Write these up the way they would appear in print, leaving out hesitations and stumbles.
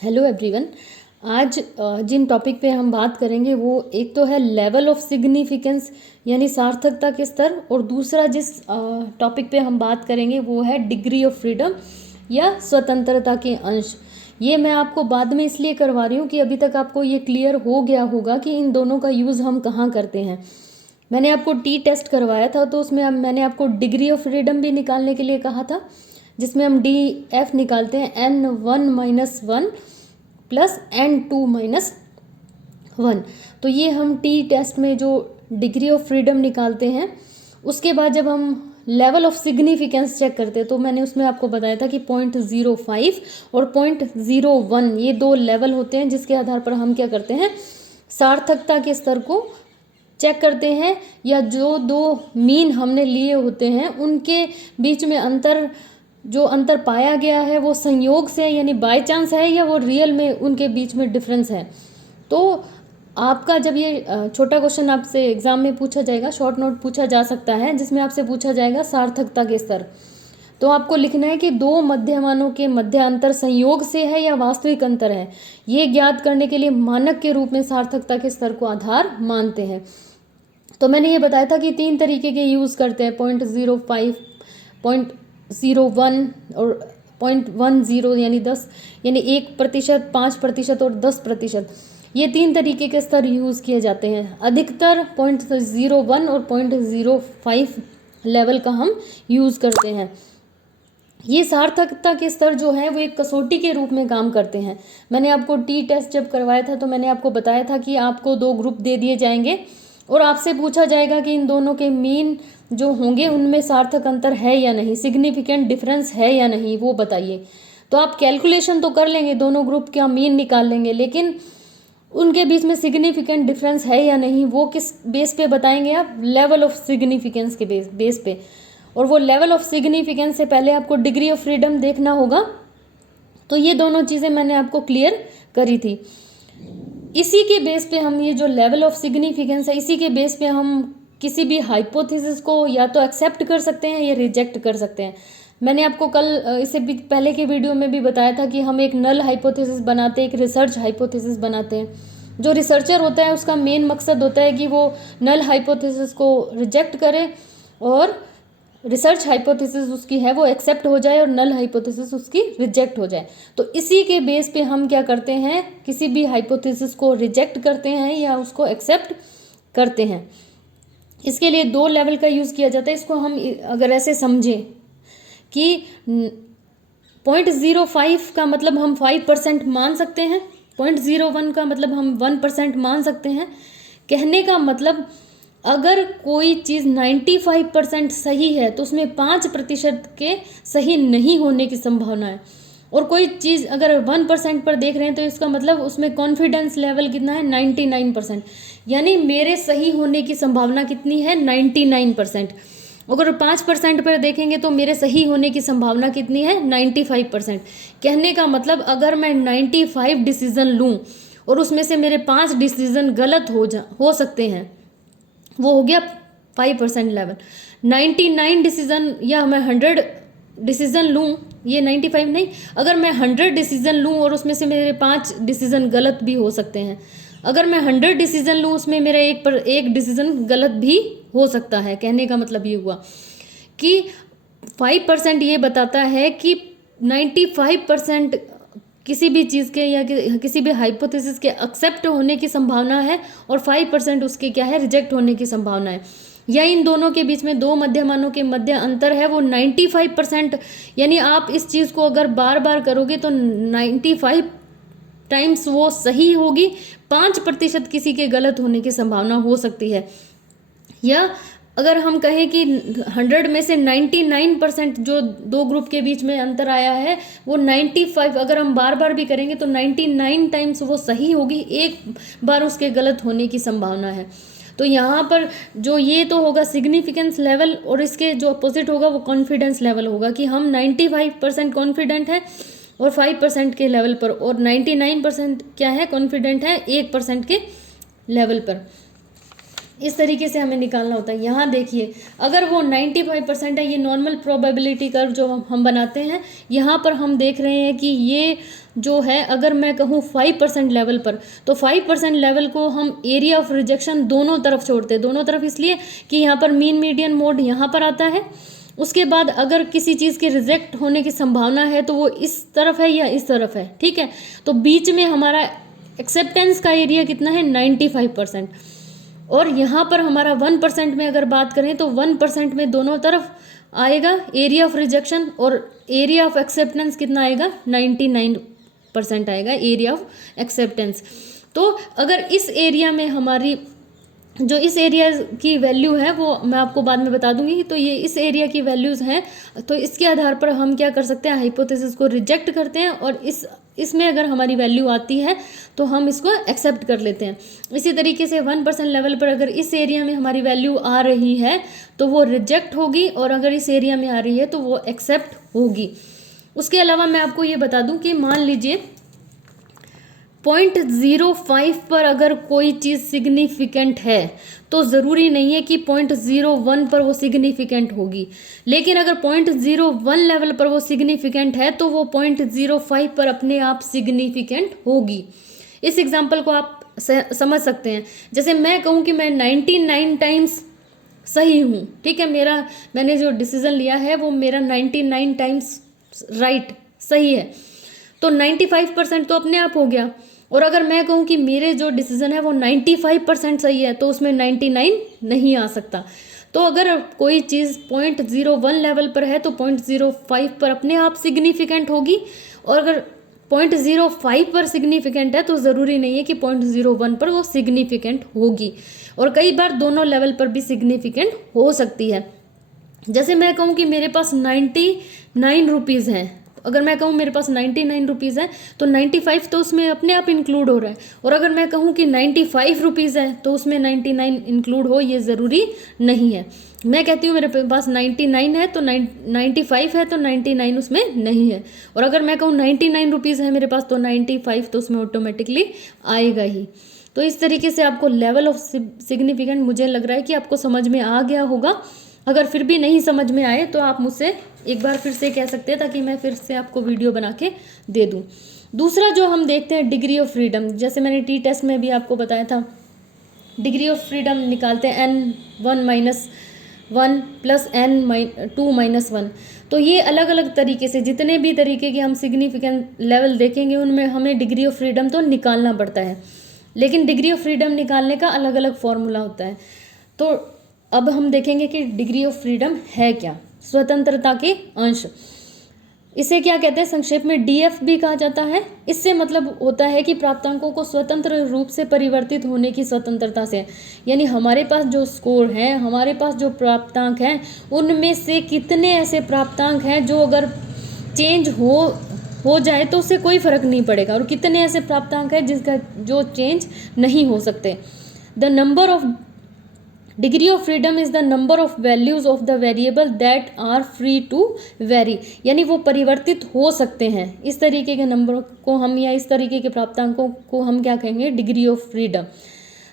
Hello everyone. आज जिन topic पे हम बात करेंगे वो एक तो है लेवल ऑफ सिग्निफिकेंस यानी सार्थकता के स्तर, और दूसरा जिस टॉपिक पे हम बात करेंगे वो है डिग्री ऑफ फ्रीडम या स्वतंत्रता के अंश। ये मैं आपको बाद में इसलिए करवा रही हूँ कि अभी तक आपको ये क्लियर हो गया होगा कि इन दोनों का यूज़ हम कहाँ करते हैं। मैंने आपको टी टेस्ट करवाया था तो उसमें मैंने आपको डिग्री ऑफ फ्रीडम भी निकालने के लिए कहा था, जिसमें हम डी एफ निकालते हैं N1-1 प्लस N2-1। तो ये हम टी टेस्ट में जो डिग्री ऑफ फ्रीडम निकालते हैं, उसके बाद जब हम लेवल ऑफ सिग्निफिकेंस चेक करते हैं तो मैंने उसमें आपको बताया था कि 0.05 और 0.01 ये दो लेवल होते हैं जिसके आधार पर हम क्या करते हैं, सार्थकता के स्तर को चेक करते हैं, या जो दो मीन हमने लिए होते हैं उनके बीच में जो अंतर पाया गया है वो संयोग से यानी बाय चांस है या वो रियल में उनके बीच में डिफरेंस है। तो आपका जब ये छोटा क्वेश्चन आपसे एग्जाम में पूछा जाएगा, शॉर्ट नोट पूछा जा सकता है जिसमें आपसे पूछा जाएगा सार्थकता के स्तर, तो आपको लिखना है कि दो मध्यमानों के मध्य अंतर संयोग से है या वास्तविक अंतर है। ये ज्ञात करने के लिए मानक के रूप में सार्थकता के स्तर को आधार मानते हैं। तो मैंने ये बताया था कि 3 तरीके के यूज़ करते हैं, 0.05, 0.01 और 0.10 यानी 10 यानी 1%, 5% और 10%। ये 3 तरीके के स्तर यूज़ किए जाते हैं। अधिकतर 0.01 और 0.05 लेवल का हम यूज़ करते हैं। ये सार्थकता के स्तर जो है वो एक कसौटी के रूप में काम करते हैं। मैंने आपको टी टेस्ट जब करवाया था तो मैंने आपको बताया था कि आपको 2 ग्रुप दे दिए जाएंगे और आपसे पूछा जाएगा कि इन दोनों के मीन जो होंगे उनमें सार्थक अंतर है या नहीं, सिग्निफिकेंट डिफरेंस है या नहीं, वो बताइए। तो आप कैलकुलेशन तो कर लेंगे, दोनों ग्रुप का मीन निकाल लेंगे, लेकिन उनके बीच में सिग्निफिकेंट डिफरेंस है या नहीं वो किस बेस पे बताएंगे आप, लेवल ऑफ सिग्निफिकेंस के बेस पे। और वो लेवल ऑफ सिग्निफिकेंस से पहले आपको डिग्री ऑफ फ्रीडम देखना होगा। तो ये दोनों चीज़ें मैंने आपको क्लियर करी थी। इसी के बेस पे हम ये जो लेवल ऑफ सिग्निफिकेंस है, इसी के बेस पे हम किसी भी हाइपोथेसिस को या तो एक्सेप्ट कर सकते हैं या रिजेक्ट कर सकते हैं। मैंने आपको कल इससे भी पहले के वीडियो में भी बताया था कि हम एक नल हाइपोथेसिस बनाते हैं, एक रिसर्च हाइपोथेसिस बनाते हैं। जो रिसर्चर होता है उसका मेन मकसद होता है कि वो नल हाइपोथेसिस को रिजेक्ट करे और रिसर्च हाइपोथेसिस उसकी है वो एक्सेप्ट हो जाए और नल हाइपोथेसिस उसकी रिजेक्ट हो जाए। तो इसी के बेस पे हम क्या करते हैं, किसी भी हाइपोथेसिस को रिजेक्ट करते हैं या उसको एक्सेप्ट करते हैं। इसके लिए 2 लेवल का यूज़ किया जाता है। इसको हम अगर ऐसे समझें कि 0.05 का मतलब हम 5% मान सकते हैं, 0.01 का मतलब हम 1% मान सकते हैं। कहने का मतलब अगर कोई चीज़ 95% सही है तो उसमें 5% के सही नहीं होने की संभावना है, और कोई चीज़ अगर 1% पर देख रहे हैं तो इसका मतलब उसमें कॉन्फिडेंस लेवल कितना है, 99%। यानी मेरे सही होने की संभावना कितनी है, 99%। अगर 5% पर देखेंगे तो मेरे सही होने की संभावना कितनी है, 95%। कहने का मतलब अगर मैं 95 डिसीज़न लूँ और उसमें से मेरे 5 डिसीज़न गलत हो सकते हैं, वो हो गया 5% लेवल। 99 डिसीज़न या मैं 100 डिसीज़न लूँ, ये 95 नहीं, अगर मैं 100 डिसीज़न लूँ और उसमें से मेरे 5 डिसीज़न गलत भी हो सकते हैं। अगर मैं 100 डिसीज़न लूँ उसमें मेरा एक डिसीज़न गलत भी हो सकता है। कहने का मतलब ये हुआ कि 5% ये बताता है कि 95% किसी भी चीज़ के या किसी भी हाइपोथेसिस के एक्सेप्ट होने की संभावना है और 5% उसके क्या है, रिजेक्ट होने की संभावना है। या इन दोनों के बीच में 2 मध्यमानों के मध्य अंतर है वो 95%। यानी आप इस चीज़ को अगर बार बार करोगे तो 95 टाइम्स वो सही होगी, 5% किसी के गलत होने की संभावना हो सकती है। या अगर हम कहें कि 100 में से 99% जो 2 ग्रुप के बीच में अंतर आया है वो 95, अगर हम बार बार भी करेंगे तो 99 टाइम्स वो सही होगी, एक बार उसके गलत होने की संभावना है। तो यहाँ पर जो ये तो होगा सिग्निफिकेंस लेवल, और इसके जो अपोजिट होगा वो कॉन्फिडेंस लेवल होगा कि हम 95% कॉन्फिडेंट है और 5% के लेवल पर, और 99% क्या है, कॉन्फिडेंट है 1% के लेवल पर। इस तरीके से हमें निकालना होता है। यहाँ देखिए, अगर वो 95% है, ये नॉर्मल प्रोबेबिलिटी कर्व जो हम बनाते हैं, यहाँ पर हम देख रहे हैं कि ये जो है, अगर मैं कहूँ 5% लेवल पर, तो 5% लेवल को हम एरिया ऑफ रिजेक्शन दोनों तरफ छोड़ते हैं। दोनों तरफ इसलिए कि यहाँ पर मीन मीडियन मोड यहाँ पर आता है। उसके बाद अगर किसी चीज़ के रिजेक्ट होने की संभावना है तो वो इस तरफ है या इस तरफ है, ठीक है। तो बीच में हमारा एक्सेप्टेंस का एरिया कितना है, 95%। और यहाँ पर हमारा 1% में अगर बात करें तो 1% में दोनों तरफ आएगा एरिया ऑफ रिजेक्शन, और एरिया ऑफ एक्सेप्टेंस कितना आएगा, 99% आएगा एरिया ऑफ एक्सेप्टेंस। तो अगर इस एरिया में हमारी जो इस एरिया की वैल्यू है वो मैं आपको बाद में बता दूंगी, तो ये इस एरिया की वैल्यूज़ हैं, तो इसके आधार पर हम क्या कर सकते हैं, हाइपोथेसिस को रिजेक्ट करते हैं, और इसमें अगर हमारी वैल्यू आती है तो हम इसको एक्सेप्ट कर लेते हैं। इसी तरीके से 1% लेवल पर अगर इस एरिया में हमारी वैल्यू आ रही है तो वो रिजेक्ट होगी, और अगर इस एरिया में आ रही है तो वो एक्सेप्ट होगी। उसके अलावा मैं आपको ये बता दूं कि मान लीजिए 0.05 पर अगर कोई चीज़ सिग्निफिकेंट है तो ज़रूरी नहीं है कि 0.01 पर वो सिग्निफिकेंट होगी, लेकिन अगर 0.01 लेवल पर वो सिग्निफिकेंट है तो वो 0.05 पर अपने आप सिग्निफिकेंट होगी। इस एग्जाम्पल को आप समझ सकते हैं। जैसे मैं कहूँ कि मैं 99 टाइम्स सही हूँ, ठीक है, मैंने जो डिसीजन लिया है वो मेरा 99 टाइम्स राइट सही है, तो 95% तो अपने आप हो गया। और अगर मैं कहूँ कि मेरे जो डिसीजन है वो 95% सही है, तो उसमें 99 नहीं आ सकता। तो अगर कोई चीज़ 0.01 लेवल पर है तो 0.05 पर अपने आप सिग्निफिकेंट होगी, और अगर 0.05 पर सिग्निफिकेंट है तो ज़रूरी नहीं है कि 0.01 पर वो सिग्निफिकेंट होगी, और कई बार दोनों लेवल पर भी सिग्निफिकेंट हो सकती है। जैसे मैं कहूँ कि मेरे पास 99 रुपीज़ हैं, अगर मैं कहूँ मेरे पास 99 रुपीज़ है तो 95 तो उसमें अपने आप इंक्लूड हो रहा है, और अगर मैं कहूँ कि 95 रुपीज़ है तो उसमें 99 इंक्लूड हो, ये ज़रूरी नहीं है। मैं कहती हूँ मेरे पास 99 है तो 95 है तो 99 उसमें नहीं है, और अगर मैं कहूँ 99 रुपीज़ है मेरे पास तो 95 तो उसमें ऑटोमेटिकली आएगा ही। तो इस तरीके से आपको लेवल ऑफ सिग्निफिकेंट, मुझे लग रहा है कि आपको समझ में आ गया होगा। अगर फिर भी नहीं समझ में आए तो आप मुझसे एक बार फिर से कह सकते हैं, ताकि मैं फिर से आपको वीडियो बना के दे दूं। दूसरा जो हम देखते हैं, डिग्री ऑफ फ्रीडम। जैसे मैंने टी टेस्ट में भी आपको बताया था, डिग्री ऑफ फ्रीडम निकालते हैं n1 प्लस n2 -1। तो ये अलग अलग तरीके से, जितने भी तरीके के हम सिग्निफिकेंट लेवल देखेंगे उनमें हमें डिग्री ऑफ फ्रीडम तो निकालना पड़ता है, लेकिन डिग्री ऑफ फ्रीडम निकालने का अलग अलग फॉर्मूला होता है। तो अब हम देखेंगे कि डिग्री ऑफ फ्रीडम है क्या। स्वतंत्रता के अंश, इसे क्या कहते हैं, संक्षेप में डीएफ भी कहा जाता है। इससे मतलब होता है कि प्राप्तांकों को स्वतंत्र रूप से परिवर्तित होने की स्वतंत्रता से, यानी हमारे पास जो स्कोर है, हमारे पास जो प्राप्तांक हैं, उनमें से कितने ऐसे प्राप्तांक हैं जो अगर चेंज हो जाए तो उससे कोई फर्क नहीं पड़ेगा, और कितने ऐसे प्राप्तांक हैं जिसका जो चेंज नहीं हो सकते। The number of degree of freedom is the number of values of the variable that are free to vary, यानी वो परिवर्तित हो सकते हैं। इस तरीके के नंबर को हम, या इस तरीके के प्राप्तांकों को हम क्या कहेंगे, डिग्री ऑफ फ्रीडम।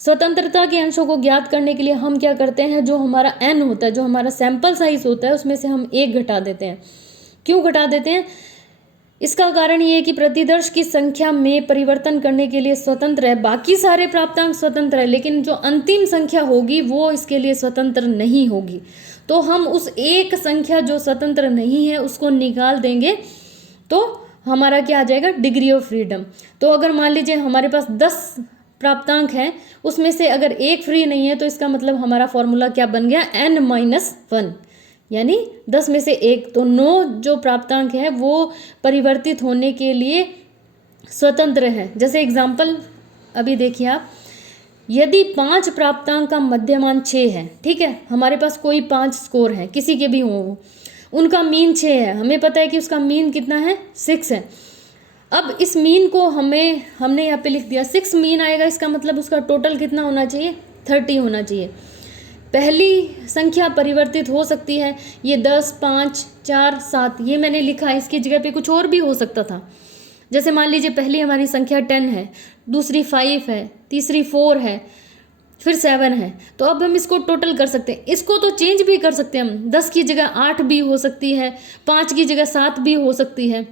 स्वतंत्रता के अंशों को ज्ञात करने के लिए हम क्या करते हैं, जो हमारा n होता है, जो हमारा सैंपल साइज होता है, उसमें से हम 1 घटा देते हैं। क्यों घटा देते हैं, इसका कारण ये है कि प्रतिदर्श की संख्या में परिवर्तन करने के लिए स्वतंत्र है, बाकी सारे प्राप्तांक स्वतंत्र है, लेकिन जो अंतिम संख्या होगी वो इसके लिए स्वतंत्र नहीं होगी। तो हम उस एक संख्या जो स्वतंत्र नहीं है उसको निकाल देंगे, तो हमारा क्या आ जाएगा, डिग्री ऑफ फ्रीडम। तो अगर मान लीजिए हमारे पास 10 प्राप्तांक हैं, उसमें से अगर एक फ्री नहीं है तो इसका मतलब हमारा फॉर्मूला क्या बन गया, n-1, यानी 10 में से 1। तो 9 जो प्राप्तांक है वो परिवर्तित होने के लिए स्वतंत्र है। जैसे एग्जाम्पल अभी देखिए आप, यदि 5 प्राप्तांक का मध्यमान 6 है, ठीक है, हमारे पास कोई 5 स्कोर है, किसी के भी हो, उनका मीन 6 है, हमें पता है कि उसका मीन कितना है, 6 है। अब इस मीन को हमने यहाँ पे लिख दिया 6 मीन आएगा, इसका मतलब उसका टोटल कितना होना चाहिए, 30 होना चाहिए। पहली संख्या परिवर्तित हो सकती है, ये 10, 5, 4, 7 ये मैंने लिखा है, इसकी जगह पे कुछ और भी हो सकता था। जैसे मान लीजिए पहली हमारी संख्या 10 है, दूसरी 5 है, तीसरी 4 है, फिर 7 है। तो अब हम इसको टोटल कर सकते हैं, इसको तो चेंज भी कर सकते हैं हम, 10 की जगह 8 भी हो सकती है, 5 की जगह 7 भी हो सकती है,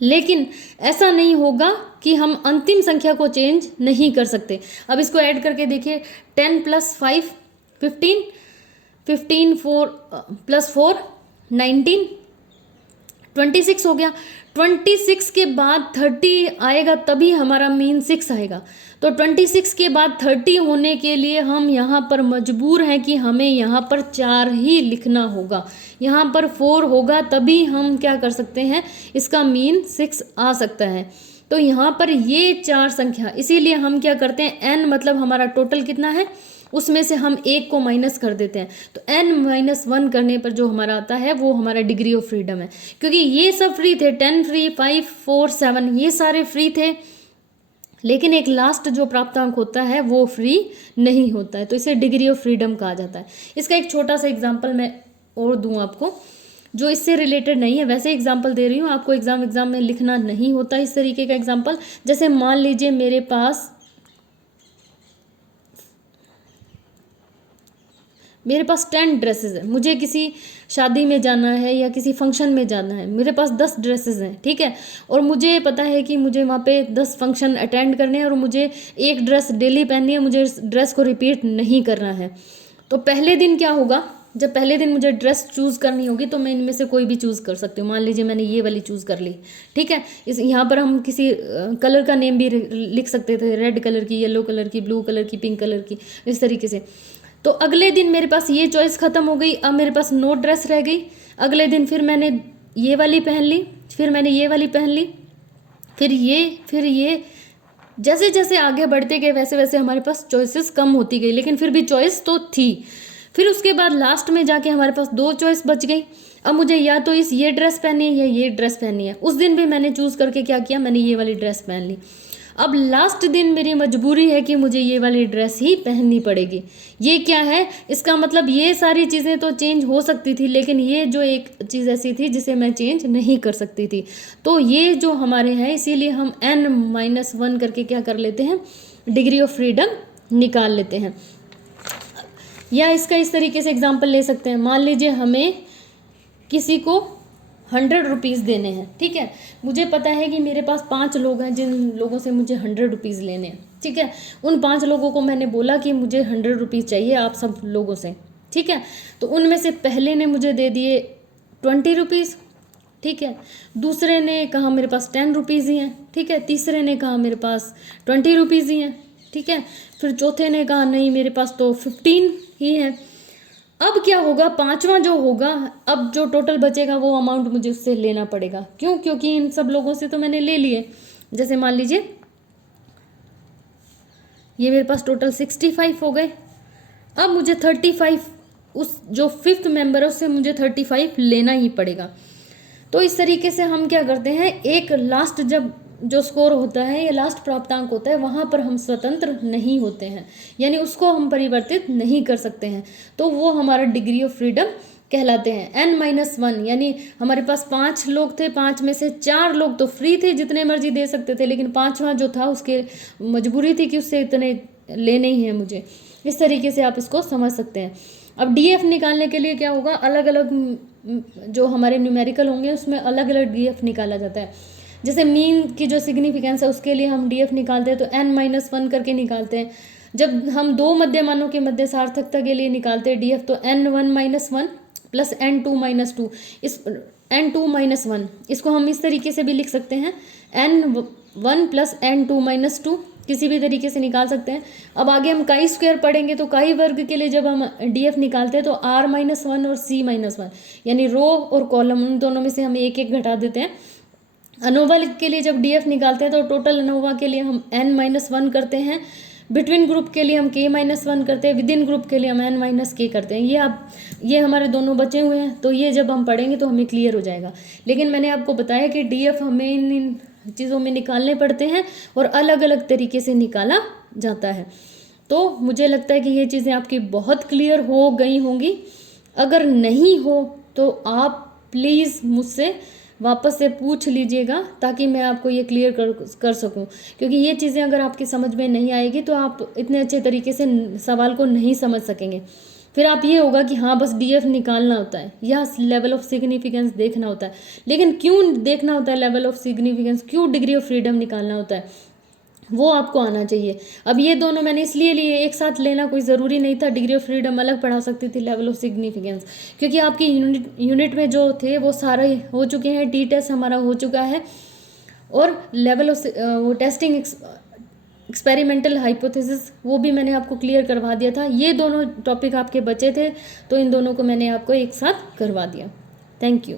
लेकिन ऐसा नहीं होगा कि हम अंतिम संख्या को चेंज नहीं कर सकते। अब इसको ऐड करके देखिए, 10 + 5 15, 15 4 + 4 19, 26 हो गया। 26 के बाद 30 आएगा तभी हमारा मीन 6 आएगा। तो 26 के बाद 30 होने के लिए हम यहाँ पर मजबूर हैं कि हमें यहाँ पर 4 ही लिखना होगा, यहाँ पर 4 होगा तभी हम क्या कर सकते हैं, इसका मीन 6 आ सकता है। तो यहाँ पर ये 4 संख्या, इसीलिए हम क्या करते हैं, n मतलब हमारा टोटल कितना है, उसमें से हम 1 को माइनस कर देते हैं। तो n-1 करने पर जो हमारा आता है वो हमारा डिग्री ऑफ फ्रीडम है, क्योंकि ये सब फ्री थे, 10 फ्री, 5 4 7 ये सारे फ्री थे, लेकिन एक लास्ट जो प्राप्तांक होता है वो फ्री नहीं होता है, तो इसे डिग्री ऑफ फ्रीडम कहा जाता है। इसका एक छोटा सा एग्जाम्पल मैं और दूं आपको, जो इससे रिलेटेड नहीं है, वैसे एग्जाम्पल दे रही हूँ आपको, एग्जाम में लिखना नहीं होता इस तरीके का एग्जाम्पल। जैसे मान लीजिए मेरे पास 10 ड्रेसेस है, मुझे किसी शादी में जाना है या किसी फंक्शन में जाना है, मेरे पास 10 ड्रेसेस हैं, ठीक है, और मुझे पता है कि मुझे वहाँ पे 10 फंक्शन अटेंड करने हैं और मुझे एक ड्रेस डेली पहननी है, मुझे इस ड्रेस को रिपीट नहीं करना है। तो पहले दिन क्या होगा, जब पहले दिन मुझे ड्रेस चूज़ करनी होगी तो मैं इनमें से कोई भी चूज़ कर सकती हूँ। मान लीजिए मैंने ये वाली चूज़ कर ली, ठीक है, इस यहाँ पर हम किसी कलर का नेम भी लिख सकते थे, रेड कलर की, येलो कलर की, ब्लू कलर की, पिंक कलर की, इस तरीके से। तो अगले दिन मेरे पास ये चॉइस ख़त्म हो गई, अब मेरे पास 9 ड्रेस रह गई। अगले दिन फिर मैंने ये वाली पहन ली, फिर मैंने ये वाली पहन ली, फिर ये, जैसे जैसे आगे बढ़ते गए वैसे वैसे हमारे पास चॉइसेस कम होती गई, लेकिन फिर भी चॉइस तो थी। फिर उसके बाद लास्ट में जाके हमारे पास 2 चॉइस बच गई। अब मुझे या तो ये ड्रेस पहननी है या ये ड्रेस पहननी है। उस दिन भी मैंने चूज़ करके क्या किया, मैंने ये वाली ड्रेस पहन ली। अब लास्ट दिन मेरी मजबूरी है कि मुझे ये वाली ड्रेस ही पहननी पड़ेगी। ये क्या है, इसका मतलब ये सारी चीज़ें तो चेंज हो सकती थी, लेकिन ये जो एक चीज़ ऐसी थी जिसे मैं चेंज नहीं कर सकती थी। तो ये जो हमारे हैं, इसीलिए हम n-1 करके क्या कर लेते हैं, डिग्री ऑफ फ्रीडम निकाल लेते हैं। या इसका इस तरीके से एग्जाम्पल ले सकते हैं, मान लीजिए हमें किसी को 100 रुपीज़ देने हैं, ठीक है, मुझे पता है कि मेरे पास 5 लोग हैं जिन लोगों से मुझे 100 रुपीज़ लेने हैं, ठीक है। उन 5 लोगों को मैंने बोला कि मुझे 100 रुपीज़ चाहिए आप सब लोगों से, ठीक है। तो उनमें से पहले ने मुझे दे दिए 20 रुपीज़, ठीक है, दूसरे ने कहा मेरे पास 10 रुपीज़ ही हैं, ठीक है, तीसरे ने कहा मेरे पास 20 रुपीज़ ही हैं, ठीक है, फिर चौथे ने कहा नहीं मेरे पास तो 15 ही है। अब क्या होगा, 5वां जो होगा, अब जो टोटल बचेगा वो अमाउंट मुझे उससे लेना पड़ेगा। क्यों, क्योंकि इन सब लोगों से तो मैंने ले लिए। जैसे मान लीजिए ये मेरे पास टोटल 65 हो गए, अब मुझे 35, उस जो 5th मेंबर है उससे मुझे 35 लेना ही पड़ेगा। तो इस तरीके से हम क्या करते हैं, एक लास्ट जब जो स्कोर होता है या लास्ट प्राप्तांक होता है वहाँ पर हम स्वतंत्र नहीं होते हैं, यानी उसको हम परिवर्तित नहीं कर सकते हैं, तो वो हमारा डिग्री ऑफ फ्रीडम कहलाते हैं। n-1 यानी हमारे पास 5 लोग थे, 5 में से 4 लोग तो फ्री थे, जितने मर्जी दे सकते थे, लेकिन 5वां जो था उसके मजबूरी थी कि उससे इतने लेने ही हैं मुझे। इस तरीके से आप इसको समझ सकते हैं। अब DF निकालने के लिए क्या होगा, अलग अलग जो हमारे न्यूमेरिकल होंगे उसमें अलग अलग DF निकाला जाता है। जैसे मीन की जो सिग्निफिकेंस है उसके लिए हम DF निकालते हैं तो n-1 करके निकालते हैं। जब हम 2 मध्यमानों के मध्य सार्थकता के लिए निकालते हैं DF तो n1-1 प्लस n2-2, इस n2-1 इसको हम इस तरीके से भी लिख सकते हैं, n1 प्लस n2-2 किसी भी तरीके से निकाल सकते हैं। अब आगे हम काई स्क्वायर पढ़ेंगे तो काई वर्ग के लिए जब हम DF निकालते हैं तो r-1 और c-1 यानी रो और कॉलम उन दोनों में से हम एक एक घटा देते हैं। अनोवा के लिए जब DF निकालते हैं तो टोटल अनोवा के लिए हम n-1 करते हैं, बिटवीन ग्रुप के लिए हम k-1 करते हैं, विद इन ग्रुप के लिए हम n-k करते हैं। ये हमारे दोनों बचे हुए हैं, तो ये जब हम पढ़ेंगे तो हमें क्लियर हो जाएगा। लेकिन मैंने आपको बताया कि DF हमें इन चीज़ों में निकालने पड़ते हैं और अलग अलग तरीके से निकाला जाता है। तो मुझे लगता है कि ये चीज़ें आपकी बहुत क्लियर हो गई होंगी। अगर नहीं हो तो आप प्लीज़ मुझसे वापस से पूछ लीजिएगा ताकि मैं आपको ये क्लियर कर सकूं, क्योंकि ये चीज़ें अगर आपकी समझ में नहीं आएगी तो आप इतने अच्छे तरीके से सवाल को नहीं समझ सकेंगे। फिर आप ये होगा कि हाँ बस डीएफ निकालना होता है या लेवल ऑफ सिग्निफिकेंस देखना होता है, लेकिन क्यों देखना होता है लेवल ऑफ सिग्निफिकेंस, क्यों डिग्री ऑफ फ्रीडम निकालना होता है, वो आपको आना चाहिए। अब ये दोनों मैंने इसलिए लिए, एक साथ लेना कोई ज़रूरी नहीं था, डिग्री ऑफ फ्रीडम अलग पढ़ा सकती थी, लेवल ऑफ सिग्निफिकेंस, क्योंकि आपकी यूनिट में जो थे वो सारे हो चुके हैं, टी टेस्ट हमारा हो चुका है और लेवल ऑफ वो टेस्टिंग एक्सपेरिमेंटल हाइपोथेसिस वो भी मैंने आपको क्लियर करवा दिया था। ये दोनों टॉपिक आपके बचे थे तो इन दोनों को मैंने आपको एक साथ करवा दिया। Thank you.